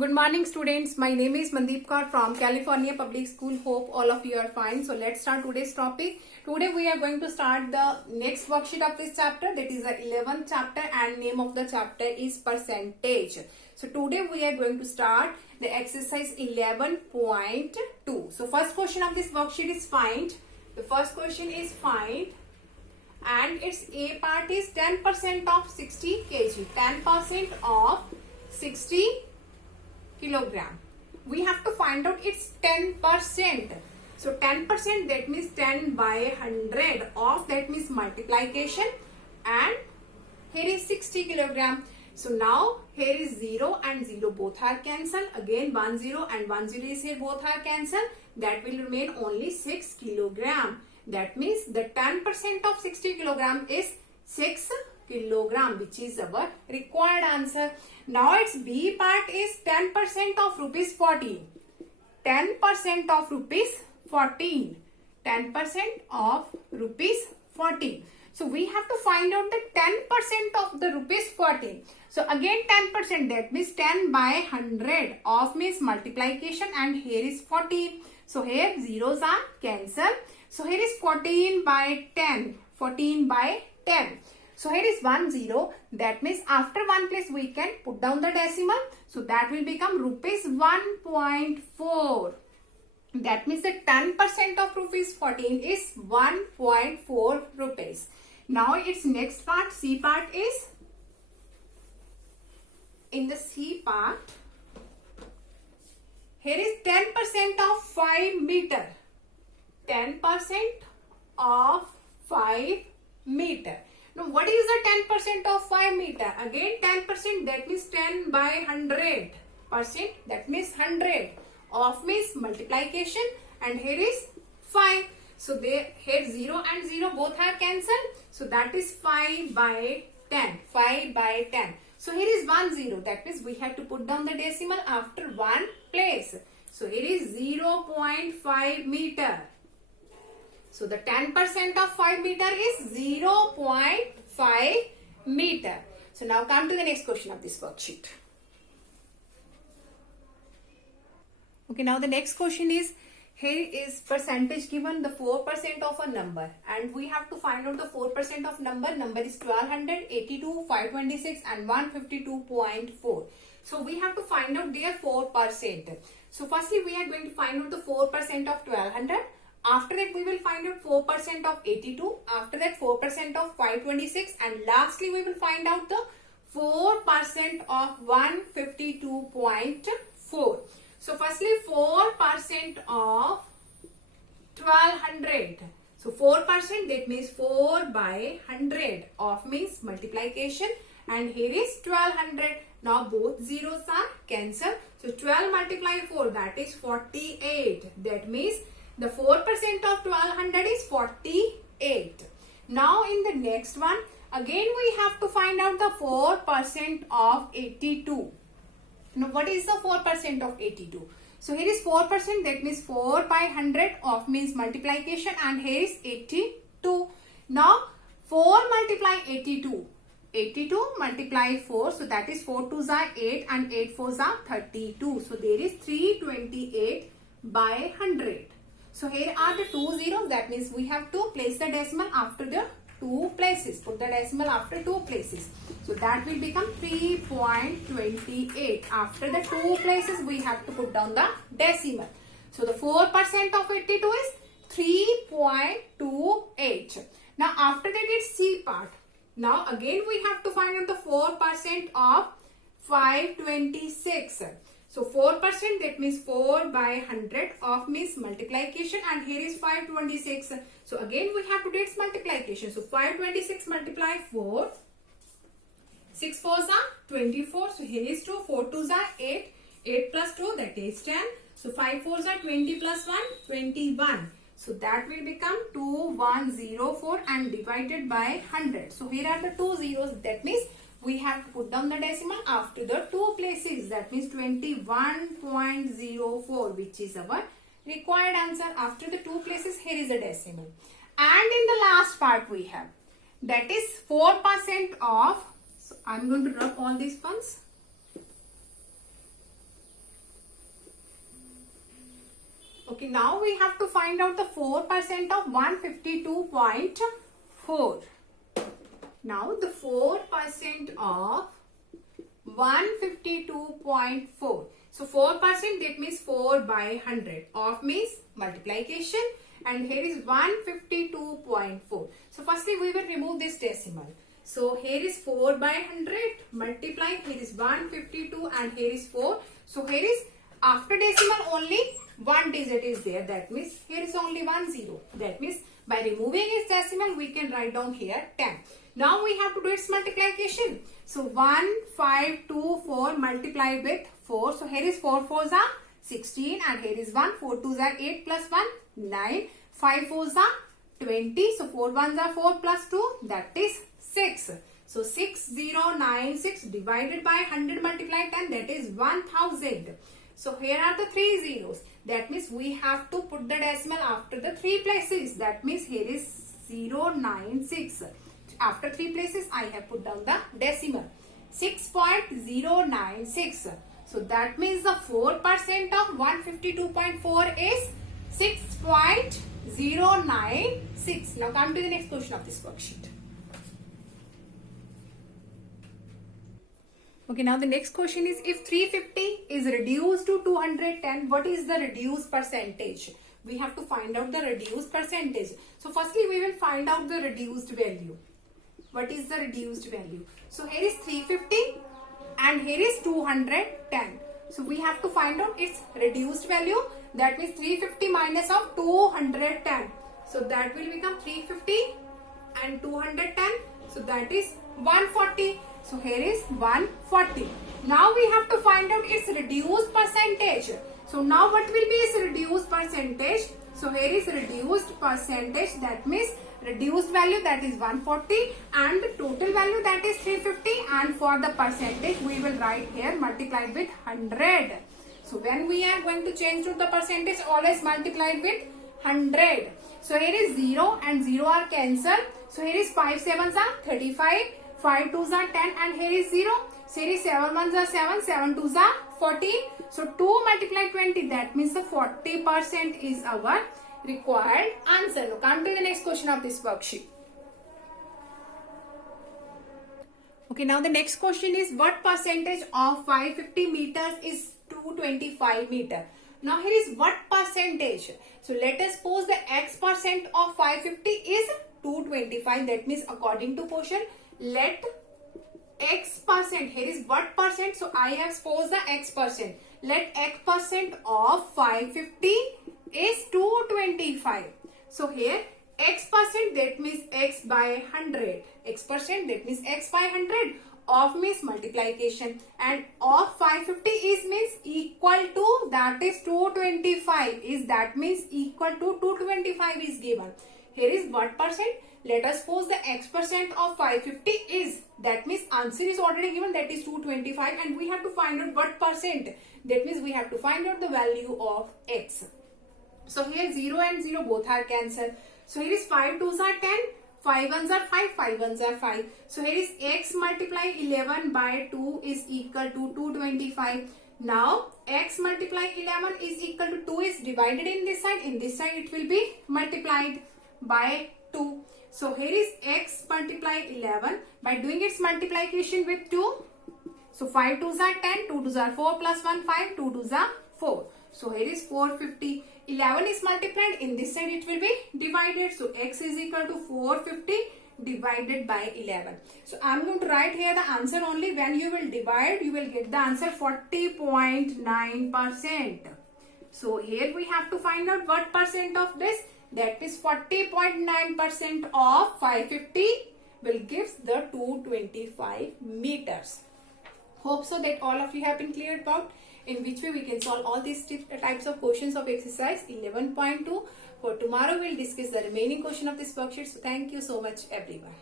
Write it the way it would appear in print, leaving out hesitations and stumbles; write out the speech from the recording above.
Good morning students. My name is Mandeep Kaur from California Public School. Hope all of you are fine. So let's start today's topic. Today we are going to start the next worksheet of this chapter, that is the 11th chapter, and name of the chapter is percentage. So today we are going to start the exercise 11.2. So first question of this worksheet is find. The first question is find, and its A part is 10% of 60 kg. 10% of 60 kilogram. We have to find out its 10%. So 10%, that means 10 by 100 of, that means multiplication, and here is 60 kilogram. So now here is 0 and 0 both are cancelled. Again 1 0 and 1 0 is here, both are cancelled. That will remain only 6 kilogram. That means the 10% of 60 kilogram is 6 kilogram, which is our required answer. Now its B part is 10% of rupees 14. 10% of rupees 14. 10% of rupees 14. So we have to find out the 10% of the rupees 14. So again 10%, that means 10 by 100 of means multiplication, and here is 14. So here zeros are cancelled. So here is 14 by 10. 14 by 10. So here is 10. That means after one place we can put down the decimal. So that will become rupees 1.4. That means the 10% of rupees 14 is 1.4 rupees. Now its next part, C part is, in the C part, here is 10% of 5 meter. 10% of 5 meter. Now what is the 10% of 5 meter? Again 10%, that means 10 by 100%, that means 100 of means multiplication, and here is 5. So there, here 0 and 0 both are cancelled. So that is 5 by 10. 5 by 10. So here is 10. That means we have to put down the decimal after one place. So here is 0.5 meter. So the 10% of 5 meter is 0.5 meter. So now come to the next question of this worksheet. Okay, now the next question is, here is percentage given, the 4% of a number, and we have to find out the 4% of number. Number is 1200, 82, 526 and 152.4. So we have to find out their 4%. So firstly we are going to find out the 4% of 1200. After that we will find out 4% of 82. After that 4% of 526, and lastly we will find out the 4% of 152.4. So firstly 4% of 1200. So 4%, that means 4 by 100 of means multiplication, and here is 1200. Now both zeros are cancelled. So 12 multiply 4, that is 48. That means the 4% of 1200 is 48. Now in the next one, again we have to find out the 4% of 82. Now what is the 4% of 82? So here is 4%, that means 4 by 100 of means multiplication, and here is 82. Now 4 multiply 82. 82 multiply 4, so that is 4 2s are 8 and 8 4s are 32. So there is 328 by 100. So here are the two zeros, that means we have to place the decimal after the two places. Put the decimal after two places. So that will become 3.28. After the two places we have to put down the decimal. So the 4% of 82 is 3.28. Now after that it's C part. Now again we have to find out the 4% of 526. So 4%, that means 4 by 100 of means multiplication, and here is 526. So again we have to do its multiplication. So 526 multiply 4. 6 4s are 24. So here is 2. 4 2s are 8. 8 plus 2, that is 10. So 5 4s are 20 plus 1, 21. So that will become 2104 and divided by 100. So here are the two zeros. That means we have to put down the decimal after the two places. That means 21.04, which is our required answer. After the two places, here is the decimal. And in the last part we have, that is 4% of, so I am going to rub all these ones. Okay, now we have to find out the 4% of 152.4. Now the 4% of 152.4. So 4% that means 4 by 100. Of means multiplication, and here is 152.4. So firstly we will remove this decimal. So here is 4 by 100 multiply, here is 152 and here is 4. So here is after decimal only one digit is there. That means here is only 1 0. That means by removing its decimal we can write down here 10. Now we have to do its multiplication. So 1524 multiplied with 4. So here is 4 4s are 16 and here is 1. 4 2s are 8 plus 1 9. 5 4s are 20. So 4 1s are 4 plus 2, that is 6. So 6096 divided by 100 multiplied 10, that is 1000. So here are the 3 zeros. That means we have to put the decimal after the 3 places. That means here is 096. After 3 places I have put down the decimal. 6.096. So that means the 4% of 152.4 is 6.096. Now come to the next question of this worksheet. Okay, now the next question is, if 350 is reduced to 210, what is the reduced percentage? We have to find out the reduced percentage. So firstly we will find out the reduced value. What is the reduced value? So here is 350 and here is 210. So we have to find out its reduced value. That means 350 minus of 210. So that will become 350 and 210. So that is 140. So here is 140. Now we have to find out its reduced percentage. So now what will be its reduced percentage? So here is reduced percentage, that means reduced value, that is 140, and the total value, that is 350, and for the percentage we will write here multiplied with 100. So when we are going to change to the percentage, always multiplied with 100. So here is 0 and 0 are cancelled. So here is 5 7s are 35, 5 2s are 10 and here is 0. So here is 7 1s are 7, 7 2s are 14. So 2 multiplied 20, that means the 40% is our required answer. Now come to the next question of this worksheet. Okay, now the next question is, what percentage of 550 meters is 225 meter? Now here is what percentage. So let us suppose the x percent of 550 is 225. That means according to portion, let x percent, here is what percent. So I have supposed the x percent. Let x percent of 550 is 225. So here x percent, that means x by 100. X percent, that means x by 100. Of means multiplication, and of 550 is means equal to, that is 225, is that means equal to 225 is given. Here is what percent. Let us suppose the x percent of 550 is, that means answer is already given, that is 225, and we have to find out what percent. That means we have to find out the value of x. So here 0 and 0 both are cancelled. So here is 5 2s are 10, 5 1s are 5, 5 1s are 5. So here is x multiply 11 by 2 is equal to 225. Now x multiply 11 is equal to 2 is divided in this side it will be multiplied by 2. So here is x multiply 11 by doing its multiplication with 2. So 5 2s are 10, 2 2s are 4 plus 1 5, 2 2s are 4. So here is 450. 11 is multiplied, in this side it will be divided. So x is equal to 450 divided by 11. So I am going to write here the answer only. When you will divide, you will get the answer 40.9%. So here we have to find out what percent of this. That is 40.9% of 550 will give the 225 meters. Hope so that all of you have been cleared about in which way we can solve all these types of questions of exercise 11.2. For tomorrow, we'll discuss the remaining question of this worksheet. So thank you so much, everyone.